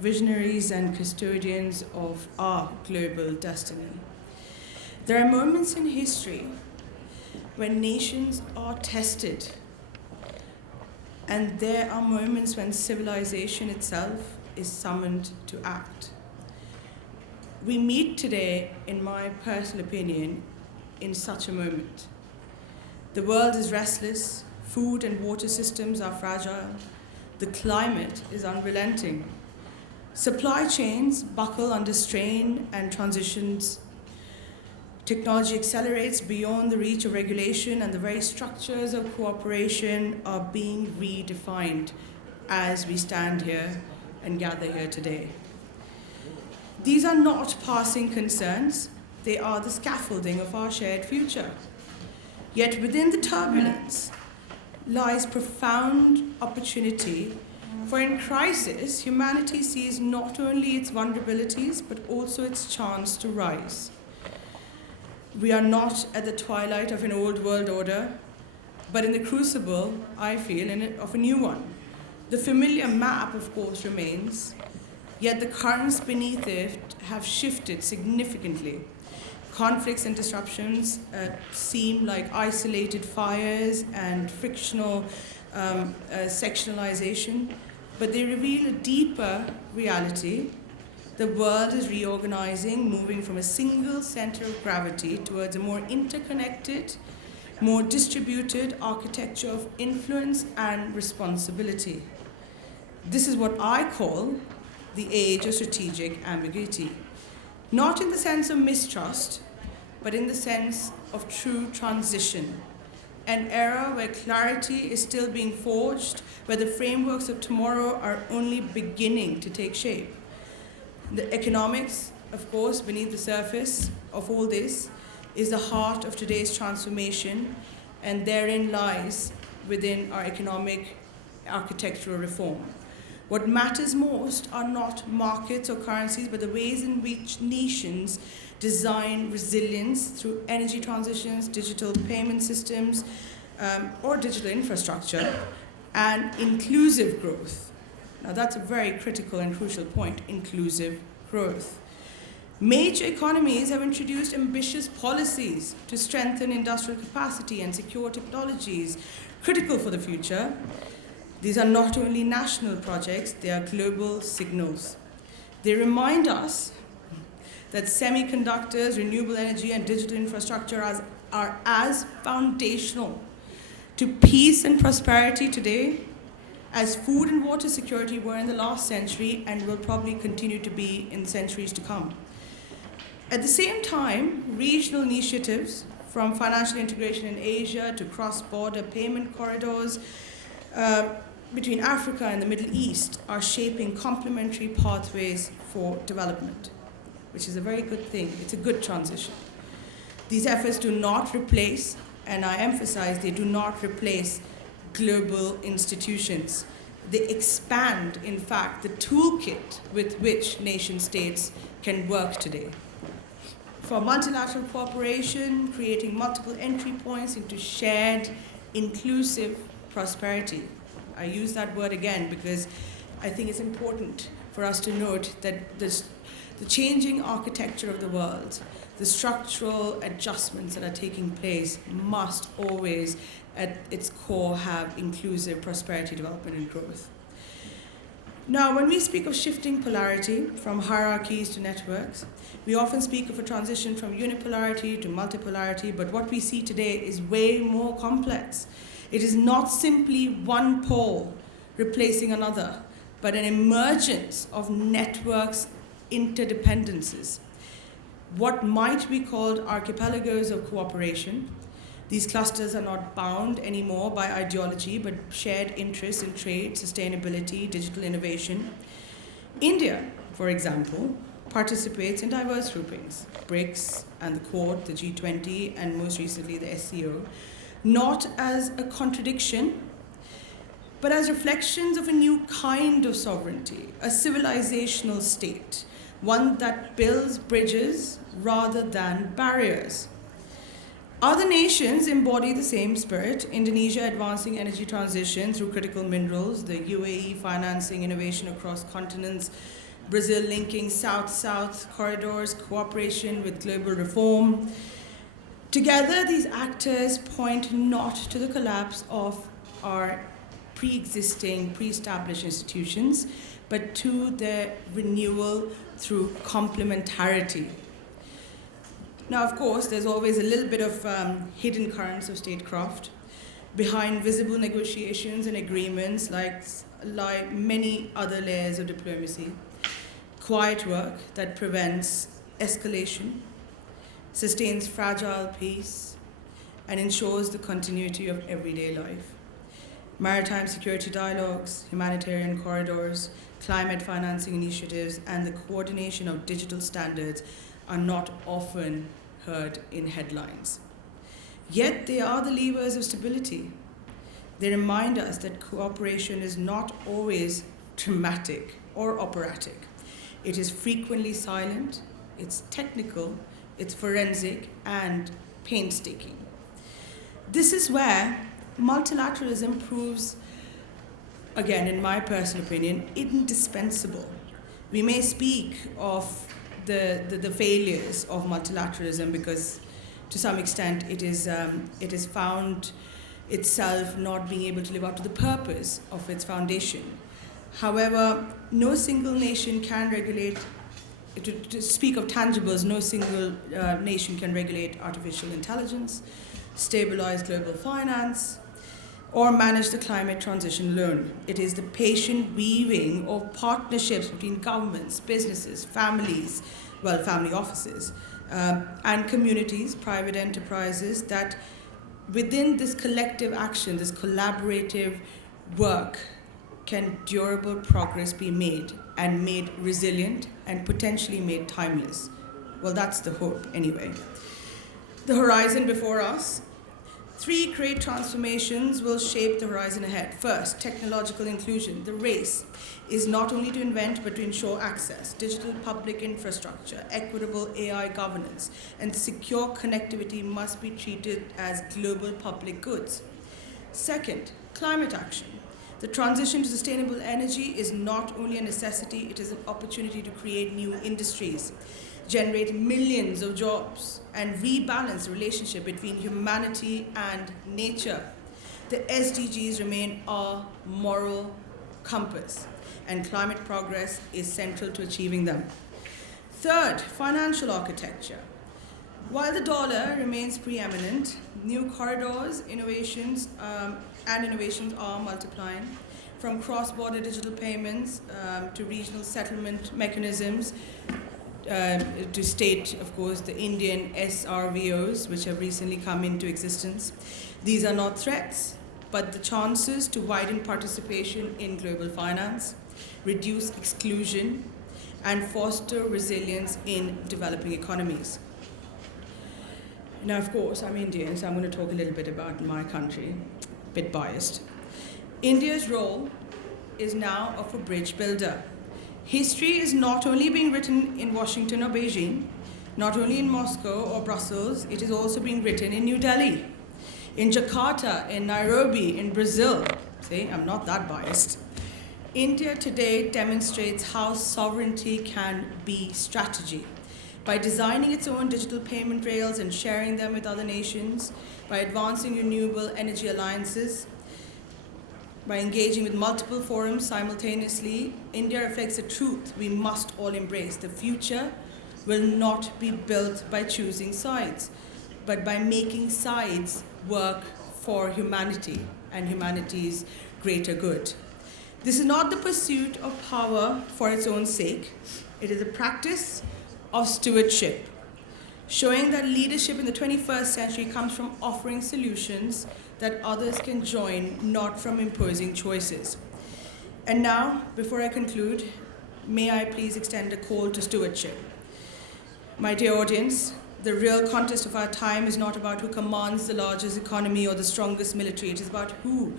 visionaries and custodians of our global destiny. There are moments in history when nations are tested, and there are moments when civilization itself is summoned to act. We meet today, in my personal opinion, in such a moment. The world is restless, food and water systems are fragile, the climate is unrelenting. Supply chains buckle under strain and transitions. Technology accelerates beyond the reach of regulation, and the very structures of cooperation are being redefined as we stand here and gather here today. These are not passing concerns, they are the scaffolding of our shared future. Yet within the turbulence lies profound opportunity, for in crisis, humanity sees not only its vulnerabilities, but also its chance to rise. We are not at the twilight of an old world order, but in the crucible, I feel, of a new one. The familiar map, of course, remains, yet the currents beneath it have shifted significantly. Conflicts and disruptions seem like isolated fires and frictional sectionalization, but they reveal a deeper reality. The world is reorganizing, moving from a single center of gravity towards a more interconnected, more distributed architecture of influence and responsibility. This is what I call the age of strategic ambiguity. Not in the sense of mistrust, but in the sense of true transition. An era where clarity is still being forged, where the frameworks of tomorrow are only beginning to take shape. The economics, of course, beneath the surface of all this, is the heart of today's transformation, and therein lies within our economic architectural reform. What matters most are not markets or currencies, but the ways in which nations design resilience through energy transitions, digital payment systems, or digital infrastructure, and inclusive growth. Now that's a very critical and crucial point, inclusive growth. Major economies have introduced ambitious policies to strengthen industrial capacity and secure technologies critical for the future. These are not only national projects, they are global signals. They remind us that semiconductors, renewable energy, and digital infrastructure are as foundational to peace and prosperity today as food and water security were in the last century and will probably continue to be in centuries to come. At the same time, regional initiatives, from financial integration in Asia to cross-border payment corridors between Africa and the Middle East, are shaping complementary pathways for development, which is a very good thing. It's a good transition. These efforts do not replace, and I emphasize, they do not replace global institutions. They expand, in fact, the toolkit with which nation states can work today. For multilateral cooperation, creating multiple entry points into shared, inclusive prosperity. I use that word again because I think it's important for us to note that the changing architecture of the world, the structural adjustments that are taking place must always, at its core, have inclusive prosperity, development, and growth. Now, when we speak of shifting polarity from hierarchies to networks, we often speak of a transition from unipolarity to multipolarity, but what we see today is way more complex. It is not simply one pole replacing another, but an emergence of networks interdependencies. What might be called archipelagos of cooperation. These clusters are not bound anymore by ideology, but shared interests in trade, sustainability, digital innovation. India, for example, participates in diverse groupings, BRICS and the Quad, the G20, and most recently the SCO, not as a contradiction, but as reflections of a new kind of sovereignty, a civilizational state, one that builds bridges rather than barriers. Other nations embody the same spirit. Indonesia advancing energy transition through critical minerals, the UAE financing innovation across continents, Brazil linking South-South corridors, cooperation with global reform. Together, these actors point not to the collapse of our pre-existing, pre-established institutions, but to their renewal through complementarity. Now, of course, there's always a little bit of hidden currents of statecraft. Behind visible negotiations and agreements lie many other layers of diplomacy. Quiet work that prevents escalation, sustains fragile peace, and ensures the continuity of everyday life. Maritime security dialogues, humanitarian corridors, climate financing initiatives, and the coordination of digital standards are not often heard in headlines. Yet they are the levers of stability. They remind us that cooperation is not always dramatic or operatic. It is frequently silent, it's technical, it's forensic, and painstaking. This is where multilateralism proves, again, in my personal opinion, indispensable. We may speak of the failures of multilateralism because to some extent it is found itself not being able to live up to the purpose of its foundation. However, no single nation can regulate, to speak of tangibles, no single nation can regulate artificial intelligence, stabilize global finance, or manage the climate transition alone. It is the patient weaving of partnerships between governments, businesses, families, family offices, and communities, private enterprises, that within this collective action, this collaborative work, can durable progress be made, and made resilient, and potentially made timeless. Well, that's the hope, anyway. The horizon before us. 3 great transformations will shape the horizon ahead. First, technological inclusion. The race is not only to invent, but to ensure access, digital public infrastructure, equitable AI governance, and secure connectivity must be treated as global public goods. Second, climate action. The transition to sustainable energy is not only a necessity, it is an opportunity to create new industries, generate millions of jobs, and rebalance the relationship between humanity and nature. The SDGs remain our moral compass, and climate progress is central to achieving them. Third, financial architecture. While the dollar remains preeminent, new corridors, innovations are multiplying, from cross-border digital payments to regional settlement mechanisms, to state, of course, the Indian SRVOs, which have recently come into existence. These are not threats, but the chances to widen participation in global finance, reduce exclusion, and foster resilience in developing economies. Now, of course, I'm Indian, so I'm going to talk a little bit about my country, a bit biased. India's role is now of a bridge builder. History is not only being written in Washington or Beijing, not only in Moscow or Brussels, it is also being written in New Delhi, in Jakarta, in Nairobi, in Brazil. See, I'm not that biased. India today demonstrates how sovereignty can be strategy. By designing its own digital payment rails and sharing them with other nations, by advancing renewable energy alliances, by engaging with multiple forums simultaneously, India reflects a truth we must all embrace. The future will not be built by choosing sides, but by making sides work for humanity and humanity's greater good. This is not the pursuit of power for its own sake. It is a practice of stewardship, showing that leadership in the 21st century comes from offering solutions that others can join, not from imposing choices. And now, before I conclude, may I please extend a call to stewardship. My dear audience, the real contest of our time is not about who commands the largest economy or the strongest military. It is about who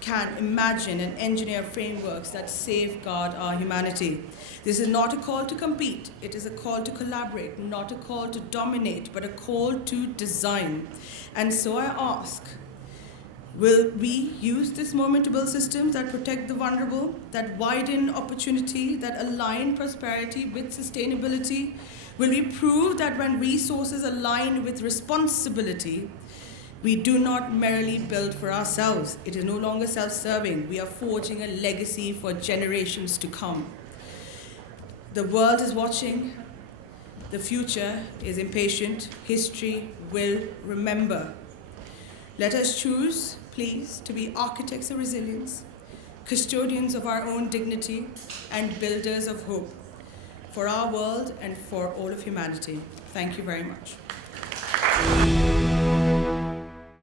can imagine and engineer frameworks that safeguard our humanity. This is not a call to compete. It is a call to collaborate, not a call to dominate, but a call to design. And so I ask, Will we use this moment to build systems that protect the vulnerable, that widen opportunity, that align prosperity with sustainability? Will we prove that when resources align with responsibility, we do not merely build for ourselves? It is no longer self-serving. We are forging a legacy for generations to come. The world is watching. The future is impatient. History will remember. Let us choose, please, to be architects of resilience, custodians of our own dignity, and builders of hope for our world and for all of humanity. Thank you very much.